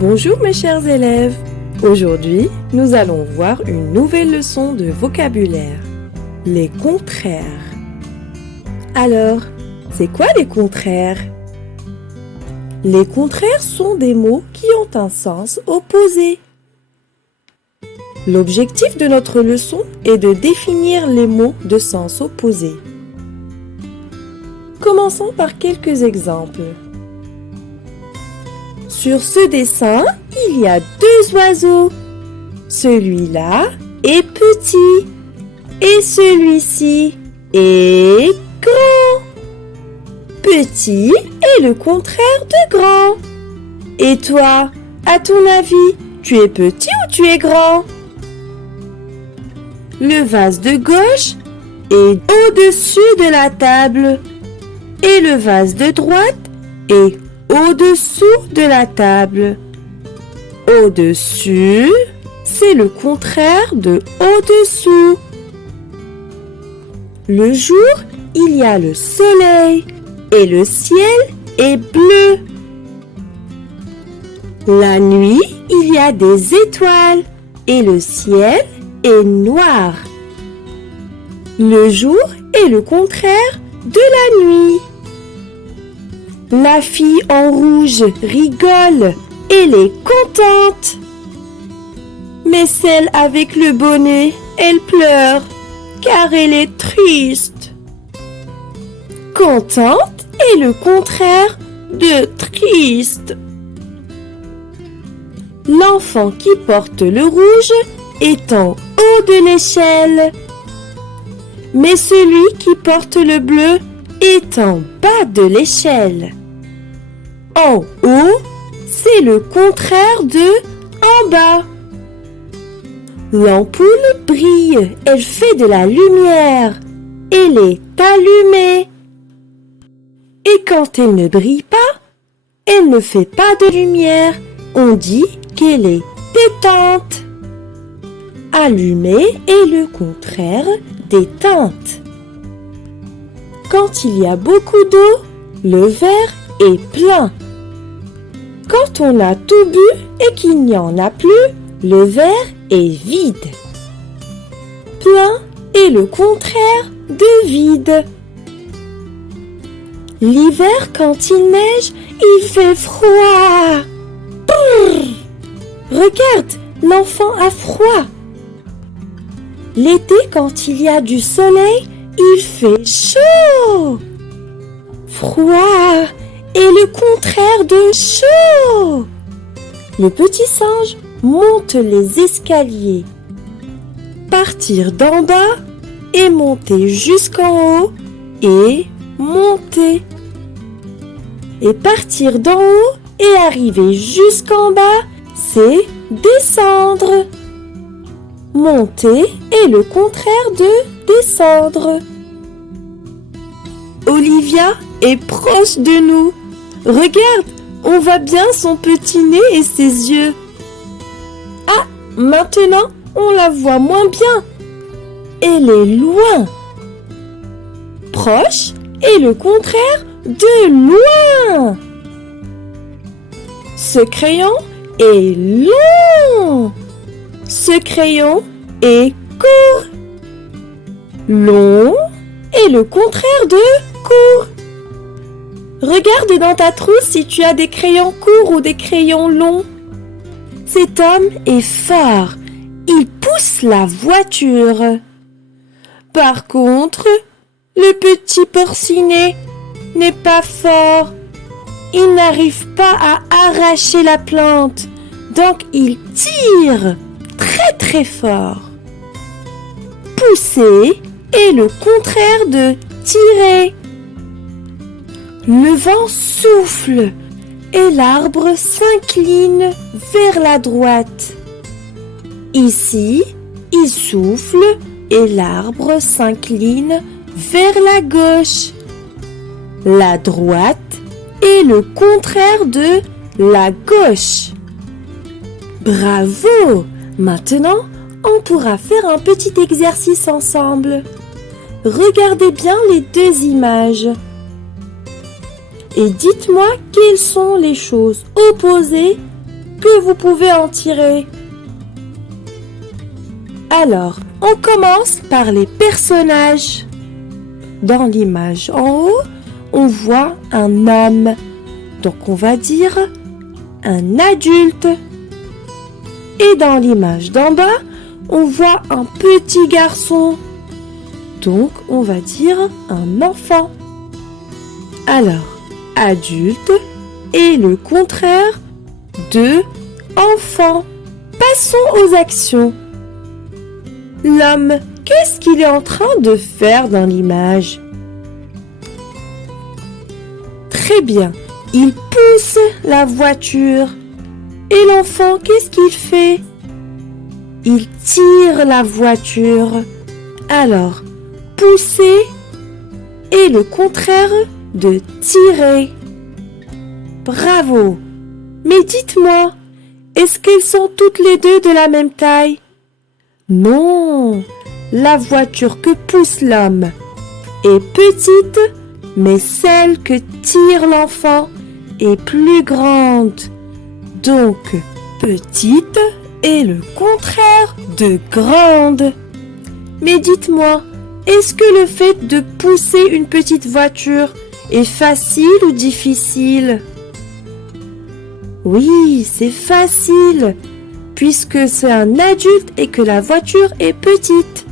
Bonjour mes chers élèves. Aujourd'hui, nous allons voir une nouvelle leçon de vocabulaire. Les contraires. Alors, c'est quoi les contraires? Les contraires sont des mots qui ont un sens opposé. L'objectif de notre leçon est de définir les mots de sens opposé. Commençons par quelques exemples. Sur ce dessin, il y a deux oiseaux. Celui-là est petit et celui-ci est grand. Petit est le contraire de grand. Et toi, à ton avis, tu es petit ou tu es grand? Le vase de gauche est au-dessus de la table et le vase de droite est au-dessous de la table. Au-dessus, c'est le contraire de au-dessous. Le jour, il y a le soleil et le ciel est bleu. La nuit, il y a des étoiles et le ciel est noir. Le jour est le contraire de la nuit. La fille en rouge rigole, elle est contente. Mais celle avec le bonnet, elle pleure, car elle est triste. Contente est le contraire de triste. L'enfant qui porte le rouge est en haut de l'échelle. Mais celui qui porte le bleu est en bas de l'échelle. En haut, c'est le contraire de en bas. L'ampoule brille, elle fait de la lumière. Elle est allumée. Et quand elle ne brille pas, elle ne fait pas de lumière. On dit qu'elle est éteinte. Allumée est le contraire d'éteinte. Quand il y a beaucoup d'eau, le verre est plein. Quand on a tout bu et qu'il n'y en a plus, le verre est vide. Plein est le contraire de vide. L'hiver, quand il neige, il fait froid. Brrr. Regarde, l'enfant a froid. L'été, quand il y a du soleil, il fait chaud. Froid est le contraire de chaud. Le petit singe monte les escaliers. Partir d'en bas et monter jusqu'en haut et monter. Et partir d'en haut et arriver jusqu'en bas, c'est descendre. Monter est le contraire de descendre. Olivia est proche de nous. Regarde, on voit bien son petit nez et ses yeux. Ah, maintenant, on la voit moins bien. Elle est loin. Proche est le contraire de loin. Ce crayon est long. Ce crayon est court. Long est le contraire de court. Regarde dans ta trousse si tu as des crayons courts ou des crayons longs. Cet homme est fort. Il pousse la voiture. Par contre, le petit porcinet n'est pas fort. Il n'arrive pas à arracher la plante. Donc il tire très très fort. Pousser est le contraire de tirer. Le vent souffle et l'arbre s'incline vers la droite. Ici, il souffle et l'arbre s'incline vers la gauche. La droite est le contraire de la gauche. Bravo! Maintenant, on pourra faire un petit exercice ensemble. Regardez bien les deux images. Et dites-moi quelles sont les choses opposées que vous pouvez en tirer. Alors, on commence par les personnages. Dans l'image en haut, on voit un homme. Donc on va dire un adulte. Et dans l'image d'en bas, on voit un petit garçon. Donc on va dire un enfant. Alors, adulte et le contraire de enfant. Passons aux actions. L'homme, qu'est-ce qu'il est en train de faire dans l'image? Très bien, il pousse la voiture. Et l'enfant, qu'est-ce qu'il fait? Il tire la voiture. Alors, pousser est le contraire de tirer. Bravo! Mais dites-moi, est-ce qu'elles sont toutes les deux de la même taille? Non, la voiture que pousse l'homme est petite, mais celle que tire l'enfant est plus grande. Donc, petite est le contraire de grande. Mais dites-moi, est-ce que le fait de pousser une petite voiture est facile ou difficile? Oui, c'est facile, puisque c'est un adulte et que la voiture est petite.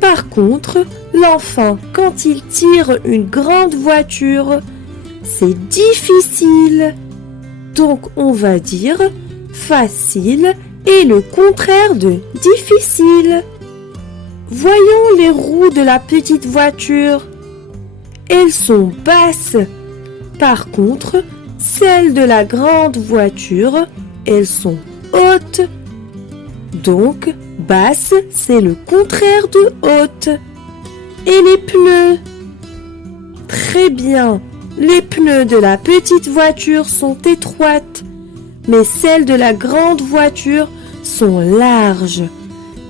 Par contre, l'enfant, quand il tire une grande voiture, c'est difficile. Donc, on va dire facile est le contraire de difficile. Voyons les roues de la petite voiture. Elles sont basses. Par contre, celles de la grande voiture, elles sont haute. Donc, basse, c'est le contraire de haute. Et les pneus? Très bien. Les pneus de la petite voiture sont étroites, mais celles de la grande voiture sont larges.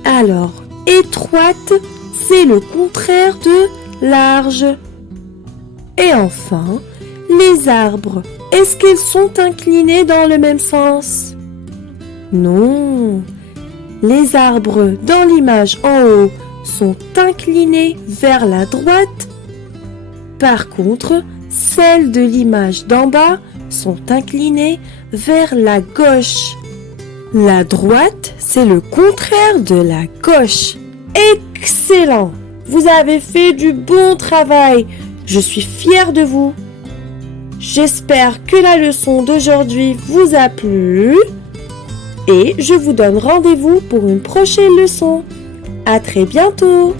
Alors, étroite, c'est le contraire de large. Et enfin, les arbres, est-ce qu'ils sont inclinés dans le même sens? Non, les arbres dans l'image en haut sont inclinés vers la droite. Par contre, celles de l'image d'en bas sont inclinées vers la gauche. La droite, c'est le contraire de la gauche. Excellent! Vous avez fait du bon travail. Je suis fière de vous. J'espère que la leçon d'aujourd'hui vous a plu. Et je vous donne rendez-vous pour une prochaine leçon. À très bientôt!